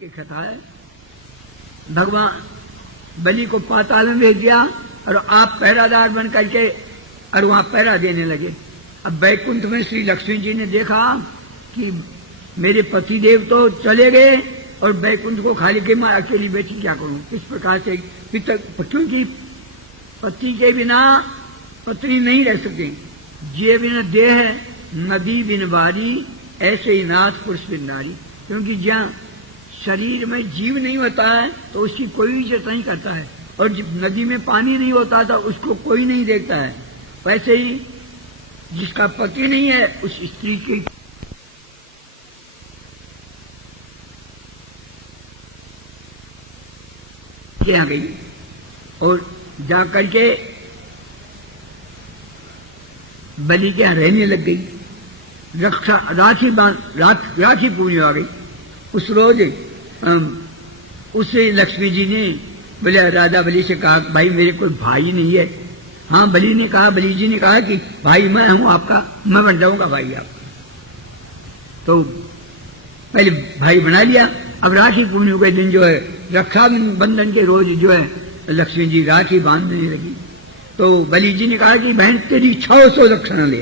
की कथा है। भगवान बलि को पाताल में भेज दिया और आप पहरादार बन करके और वहां पहरा देने लगे। अब बैकुंठ में श्री लक्ष्मी जी ने देखा कि मेरे पति देव तो चले गए और बैकुंठ को खाली के मैं अकेली बैठी क्या करूं, किस प्रकार से, क्योंकि पति के बिना पत्नी नहीं रह सकती। जे बिन देह नदी बिन बारी, ऐसे ही नाथ पुरुष बिन नारी। क्योंकि जहाँ शरीर में जीव नहीं होता है तो उसकी कोई इज्जत नहीं करता है, और नदी में पानी नहीं होता तो उसको कोई नहीं देखता है। वैसे ही जिसका पति नहीं है उस स्त्री की यहाँ गई और जाकर के बलि के यहाँ रहने लग गई। राखी पूरी आ गई। उस रोज उससे लक्ष्मी जी ने बोले राजा बलि से कहा भाई मेरे कोई भाई नहीं है। हाँ बलि जी ने कहा कि भाई मैं हूं आपका, मैं बन जाऊंगा भाई आपका। तो पहले भाई बना लिया। अब राखी पूर्णिमा के दिन जो है रक्षाबंधन के रोज जो है लक्ष्मी जी राखी बांधने लगी। तो बलि जी ने कहा कि बहन तेरी 600 दक्षिणा ले।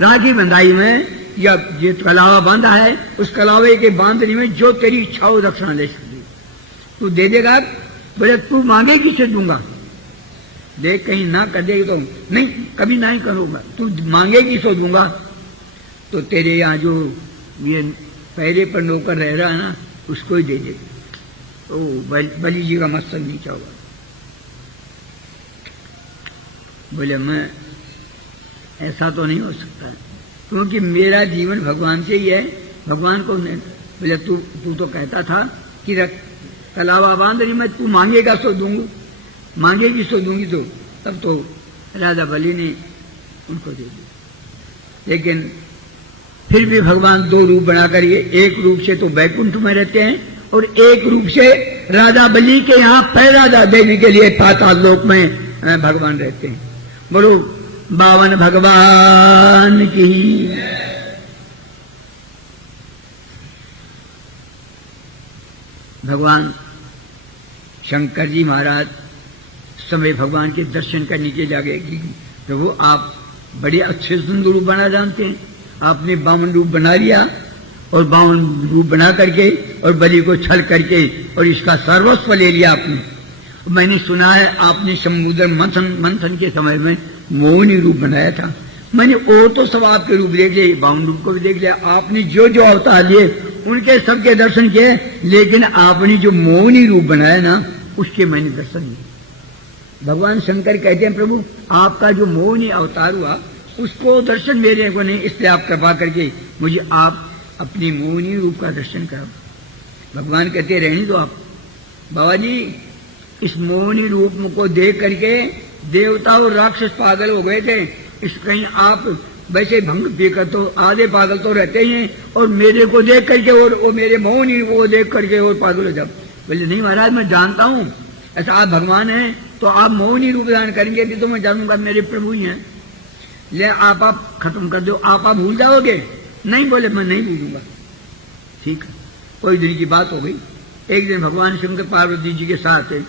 राखी बंधाई में या जो कलावा बांधा है उस कलावे के बांधने में जो तेरी 6 दक्षिणा ले सकती तू दे देगा। बोले तू मांगेगी से दूंगा। देख कहीं ना कर देगी तो नहीं, कभी नहीं करूंगा, तू मांगेगी तो दूंगा। तो तेरे यहाँ जो ये पहले पर नौकर रह रहा है ना उसको ही दे दे। तो बलि जी का मस्तक नीचा हुआ। बोले मैं ऐसा तो नहीं हो सकता क्योंकि मेरा जीवन भगवान से ही है, भगवान को नहीं। बोले तू तो कहता था कि कलावा बांध रही मैं, तू मांगेगा सो दूंगी, मांगेगी सो दूंगी। तो तब तो राजा बलि ने उनको दे दिया। लेकिन फिर भी भगवान 2 रूप बनाकर ये एक रूप से तो बैकुंठ में रहते हैं और एक रूप से राजा बलि के यहाँ पैरादा देवी के लिए पाताल लोक में भगवान रहते हैं। बोलो बावन भगवान की। भगवान शंकर जी महाराज समय भगवान के दर्शन करने के जागे कि प्रभु आप बड़े अच्छे सुंदर रूप बना जानते हैं। आपने 52 रूप बना लिया और 52 रूप बना करके और बलि को छल करके और इसका सर्वस्व ले लिया आपने। मैंने सुना है आपने समुद्र मंथन के समय में मोहिनी रूप बनाया था। मैंने और तो सब आपके रूप देख लिए, 52 रूप को भी देख लिया। आपने जो जो अवतार लिए उनके सबके दर्शन किए, लेकिन आपने जो मोहिनी रूप बनाया ना उसके मैंने दर्शन नहीं। भगवान शंकर कहते हैं प्रभु आपका जो मोहिनी अवतार हुआ उसको दर्शन मेरे को नहीं, इसलिए आप कृपा करके मुझे आप अपनी मोहिनी रूप का दर्शन कराओ। भगवान कहते रहने दो आप। बाबा जी इस मोहिनी रूप को देख करके देवता और राक्षस पागल हो गए थे। इस कहीं आप वैसे भंग पीकर तो आधे पागल तो रहते ही हैं और मेरे को देख करके और वो मेरे मोहिनी रूप को देख करके और पागल हो जाओ। बोले नहीं महाराज मैं जानता हूं ऐसा आप भगवान हैं तो आप मोहिनी रूप धारण करेंगे तो मैं जानूंगा मेरे प्रभु ही हैं। ले आप खत्म कर दो, आप भूल जाओगे। नहीं बोले मैं नहीं भूलूंगा। ठीक है। कोई दिन की बात हो गई। एक दिन भगवान शंकर पार्वती जी के साथ थे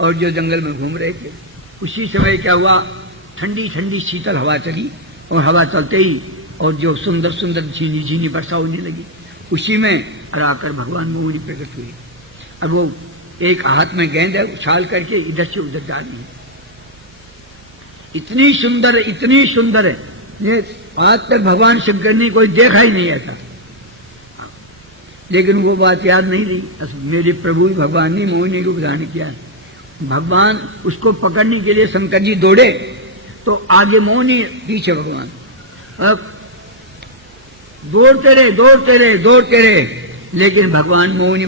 और जो जंगल में घूम रहे थे उसी समय क्या हुआ ठंडी ठंडी शीतल हवा चली और हवा चलते ही और जो सुंदर सुंदर झीनी झीनी वर्षा होने लगी उसी में आकर भगवान मोहिनी प्रकट हुई। अब वो एक हाथ में गेंद है उछाल करके इधर से उधर जा रही है। इतनी सुंदर है ये आज तक भगवान शंकर ने कोई देखा ही नहीं ऐसा। लेकिन वो बात याद नहीं रही। मेरे प्रभु भगवान ने मोहिनी रूप धारण किया है। भगवान उसको पकड़ने के लिए शंकर जी दौड़े तो आगे मोहिनी पीछे भगवान। अब दौड़ते रहे लेकिन भगवान मोहिनी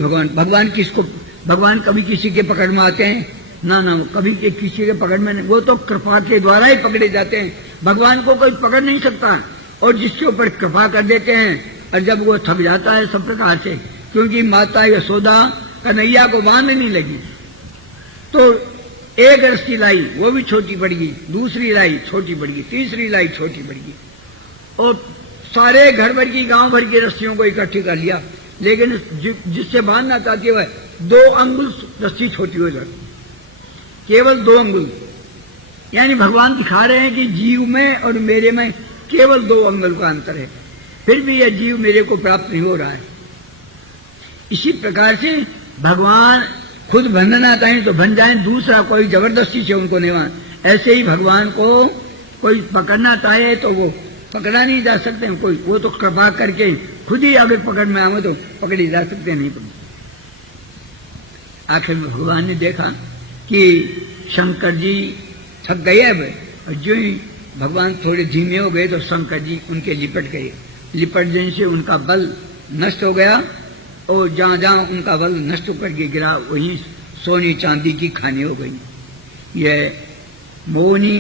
भगवान कभी किसी के पकड़ में आते हैं ना कभी किसी के पकड़ में नहीं। वो तो कृपा के द्वारा ही पकड़े जाते हैं। भगवान को कोई पकड़ नहीं सकता और जिसके ऊपर कृपा कर देते हैं और जब वो थक जाता है सब प्रकार से, क्योंकि माता यशोदा कन्हैया को बांधने लगी तो एक रस्सी लाई वो भी छोटी पड़ गई, दूसरी लाई छोटी पड़ गई, तीसरी लाई छोटी पड़ गई और सारे घर भर की गांव भर की रस्सियों को इकट्ठी कर लिया। लेकिन जिससे बांधना चाहती है 2 अंगुल रस्सी छोटी हो जाती, केवल 2 अंगुल। यानी भगवान दिखा रहे हैं कि जीव में और मेरे में केवल 2 अंगुल का अंतर है, फिर भी यह जीव मेरे को प्राप्त नहीं हो रहा है। इसी प्रकार से भगवान खुद बंधना चाहें तो बन जाए, दूसरा कोई जबरदस्ती से उनको नहीं मान। ऐसे ही भगवान को कोई पकड़ना चाहे तो वो पकड़ा नहीं जा सकते, कोई वो तो कृपा करके खुद ही अगर पकड़ में आवे तो पकड़े जा सकते नहीं। आखिर में भगवान ने देखा कि शंकर जी थक गए अब, और जो ही भगवान थोड़े धीमे हो गए तो शंकर जी उनके लिपट गए। लिपट जाने से उनका बल नष्ट हो गया, और जहां जहां उनका बल नष्ट होकर के गिरा वहीं सोने चांदी की खानी हो गई। यह मोहिनी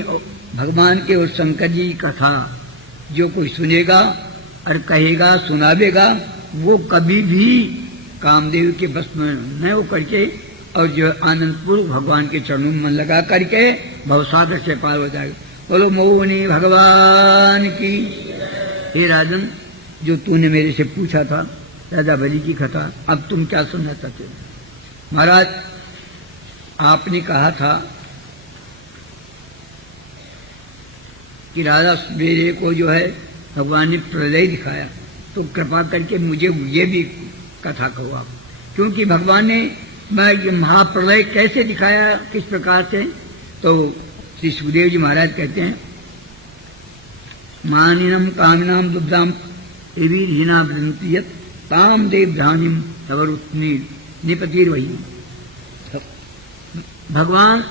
भगवान के और शंकर जी की कथा जो कोई सुनेगा और कहेगा, सुनावेगा, वो कभी भी कामदेव के बस में न हो करके और जो आनंदपूर्व भगवान के चरणों में मन लगा करके भवसागर से पार हो जाएगा। बोलो मोहिनी भगवान की। हे राजन, जो तूने मेरे से पूछा था राजा बलि की कथा, अब तुम क्या सुनना चाहते हो? महाराज, आपने कहा था कि राजा मेरे को जो है भगवान ने प्रलय दिखाया, तो कृपा करके मुझे ये भी कथा कहो आप, क्योंकि भगवान ने महाप्रलय कैसे दिखाया, किस प्रकार से। तो श्री सुखदेव जी महाराज कहते हैं, मानिनम कामिनाम दुग्धाम एवीरहीना वृंतियत ताम देव भ्रानिम तवरुत्नी निपतिर वही। भगवान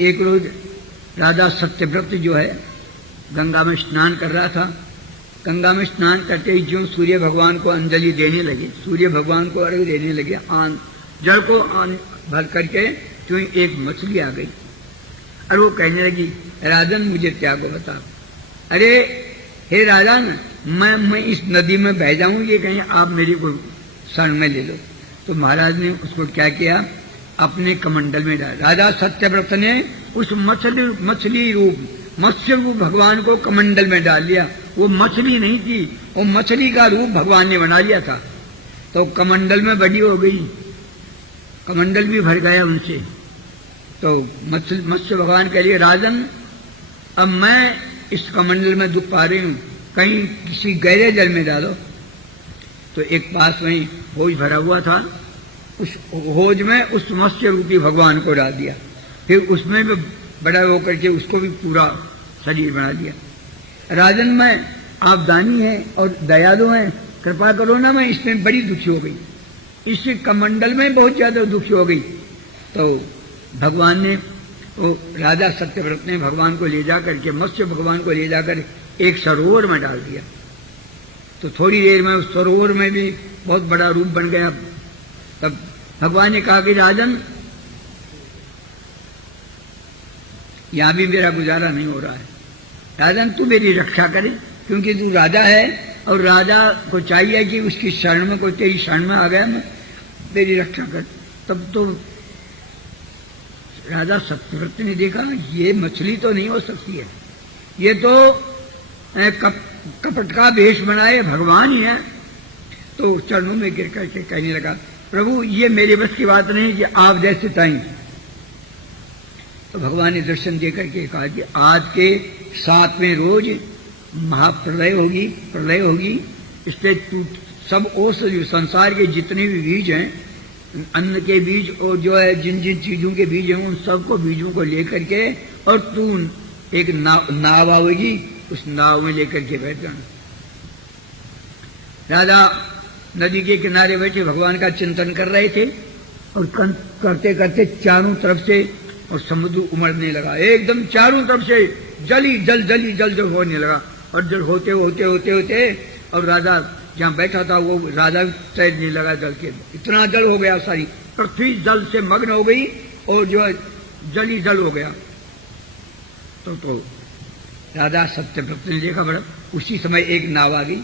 एक रोज राजा सत्यव्रत जो है गंगा में स्नान कर रहा था। गंगा में स्नान करते ही जो सूर्य भगवान को अंजलि देने लगे, सूर्य भगवान को अर्घ्य देने लगे, जल को भर करके तो एक मछली आ गई और वो कहने लगी, राजन मुझे त्यागो बता। अरे हे राजन, मैं इस नदी में बह जाऊं, ये कहीं आप मेरी को शरण में ले लो। तो महाराज ने उसको क्या किया, अपने कमंडल में डाला। राजा सत्यव्रत ने उस मछली रूप मत्स्य रूप भगवान को कमंडल में डाल लिया। वो मछली नहीं थी, वो मछली का रूप भगवान ने बना लिया था। तो कमंडल में बड़ी हो गई, कमंडल भी भर गया उनसे। तो मत्स्य भगवान कह लिए, राजन अब मैं इस कमंडल में दुख पा रही हूं, कहीं किसी गहरे जल में डालो। तो एक पास में होज भरा हुआ था, उस होज में उस मत्स्य रूपी भगवान को डाल दिया। फिर उसमें भी बड़ा होकर के उसको भी पूरा शरीर बना दिया। राजन, मैं आप दानी हैं और दयालु हैं, कृपा करो ना, मैं इसमें बड़ी दुखी हो गई, इस कमंडल में बहुत ज्यादा दुखी हो गई। तो भगवान ने, वो राजा सत्यव्रत ने भगवान को ले जाकर के, मत्स्य भगवान को ले जाकर एक सरोवर में डाल दिया। तो थोड़ी देर में उस सरोवर में भी बहुत बड़ा रूप बन गया। तब भगवान ने कहा कि राजन, यहां भी मेरा गुजारा नहीं हो रहा है, राजन तू मेरी रक्षा करे, क्योंकि तू राजा है और राजा को चाहिए कि उसकी शरण में, कोई तेरी शरण में आ गया, मैं मेरी रक्षा कर। तब तो राजा सत्यव्रत ने देखा, ये मछली तो नहीं हो सकती है, ये तो कपट का वेश बनाए भगवान ही है। तो चरणों में गिर करके कहने लगा, प्रभु ये मेरे बस की बात नहीं कि आप जैसे चाहिए। तो भगवान ने दर्शन देकर के कहा कि आज के 7वें रोज महाप्रलय होगी, प्रलय होगी, इसलिए तू सब औषधि, संसार के जितने भी बीज हैं, अन्न के बीज और जो है जिन जिन चीजों के बीज हैं, उन सबको बीजों को लेकर के, और तू एक नाव आवेगी, उस नाव में लेकर के बैठ जाना। राजा नदी के किनारे बैठे भगवान का चिंतन कर रहे थे, और करते करते चारों तरफ से और समुद्र उमड़ने लगा, एकदम चारों तरफ से जली जल जली जल जल होने लगा। और जल होते होते होते होते और राजा जहां बैठा था वो राजा तैरने लगा जल के, इतना जल हो गया, सारी पृथ्वी जल से मग्न हो गई और जो है जली जल हो गया। तो राजा सत्यव्रत ने देखा, बड़ा उसी समय एक नाव आ गई।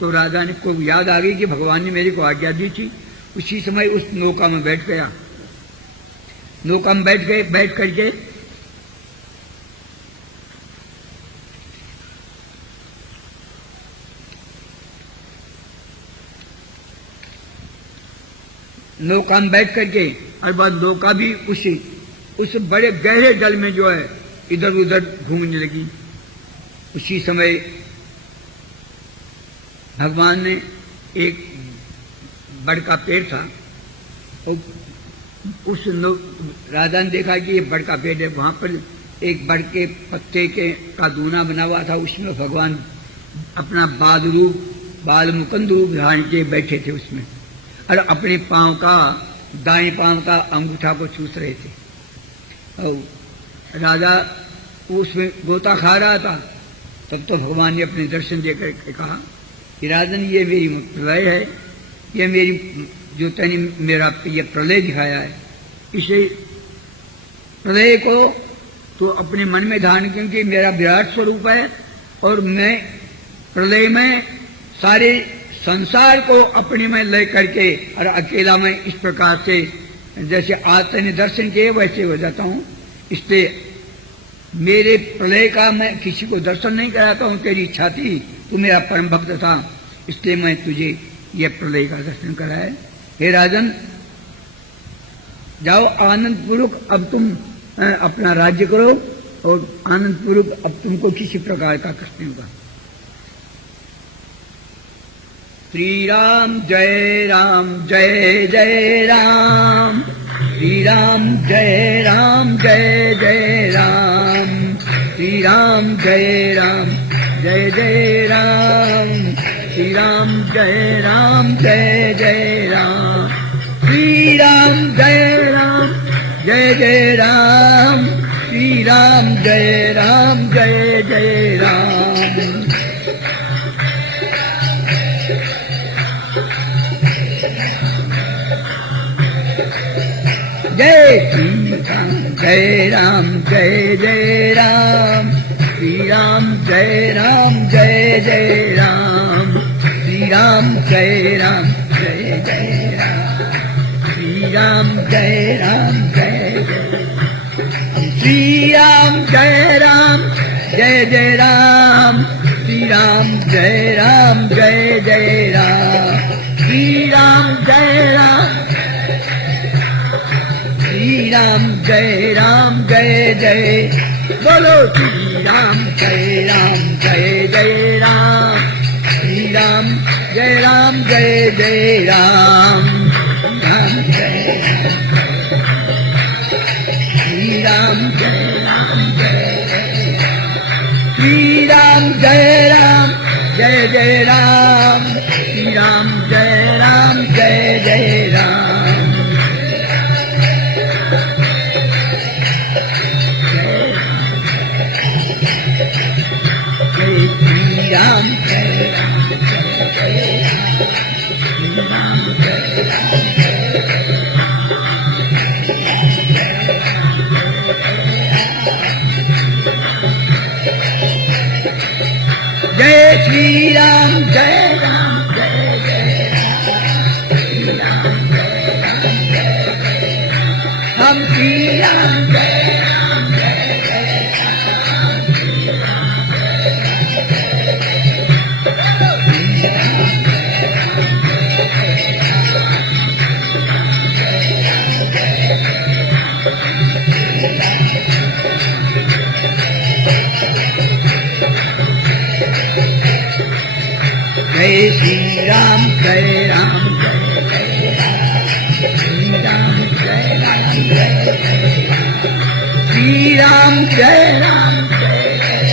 तो राजा ने को याद आ गई कि भगवान ने मेरे को आज्ञा दी थी, उसी समय उस नौका में बैठ गया। नौका में बैठ करके नौका में बैठ करके और बाद नौका भी उस बड़े गहरे जल में जो है इधर उधर घूमने लगी। उसी समय भगवान ने एक बड़ का पेड़ था और उस राजा ने देखा कि ये बड़ का पेड़ है। वहां पर एक बड़ के पत्ते का दूना बना हुआ था, उसमें भगवान अपना बाल मुकुंद रूप धारण के बैठे थे उसमें, और अपने पांव का दाएं पांव का अंगूठा को चूस रहे थे। और राजा उसमें गोता खा रहा था। तब तो भगवान ने अपने दर्शन देकर के कहा कि राजन, ये मेरी प्रलय है, ये मेरी जो तैने मेरा ये प्रलय दिखाया है, इसे प्रलय को तो अपने मन में धारण, क्योंकि मेरा विराट स्वरूप है और मैं प्रलय में सारे संसार को अपने में ले करके और अकेला मैं इस प्रकार से जैसे आज तैने दर्शन किए वैसे हो जाता हूं। इसलिए मेरे प्रलय का मैं किसी को दर्शन नहीं कराता हूं। तेरी इच्छा थी, तू मेरा परम भक्त था, इसलिए मैं तुझे ये प्रलय का दर्शन कराया। हे राजन, जाओ आनंद पूर्वक अब तुम अपना राज्य करो और आनंद पूर्वक अब तुमको किसी प्रकार का कष्ट नहीं होगा। श्री राम जय राम जय जय राम, श्री राम जय राम जय जय राम, श्री राम जय राम जय जय राम, श्री राम जय राम जय जय राम, श्री राम जय राम जय जय राम, श्री राम जय राम जय जय राम। जय श्री राम जय राम जय जय राम, श्री राम जय राम जय जय राम, श्री राम जय राम जय जय राम, श्री राम जय राम जय जय, श्री राम जय राम जय जय राम, श्री राम जय राम जय जय राम, श्री राम जय राम, श्री राम जय राम जय जय, बोलो श्री राम जय जय राम, श्री राम जय जय राम, राम जय श्री राम जय श्री राम जय जय राम, श्री राम जय जय राम। श्री राम जय राम जय जय श्री राम जय राम जय जय राम, हम श्री राम जय राम जय जय जय श्री राम जय राम जय जय राम, श्री राम जय राम जय जय राम, श्री राम जय राम जय जय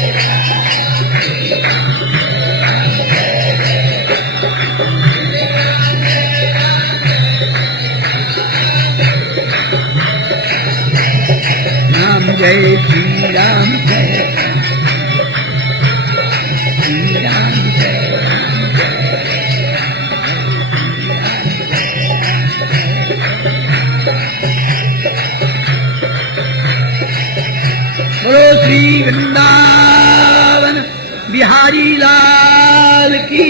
राम, जय श्री राम जय श्री राम जय बोलो श्री वृंदावन बिहारी लाल की,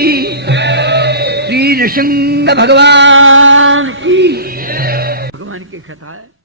श्री नृसिंह भगवान की। भगवान की कथा है।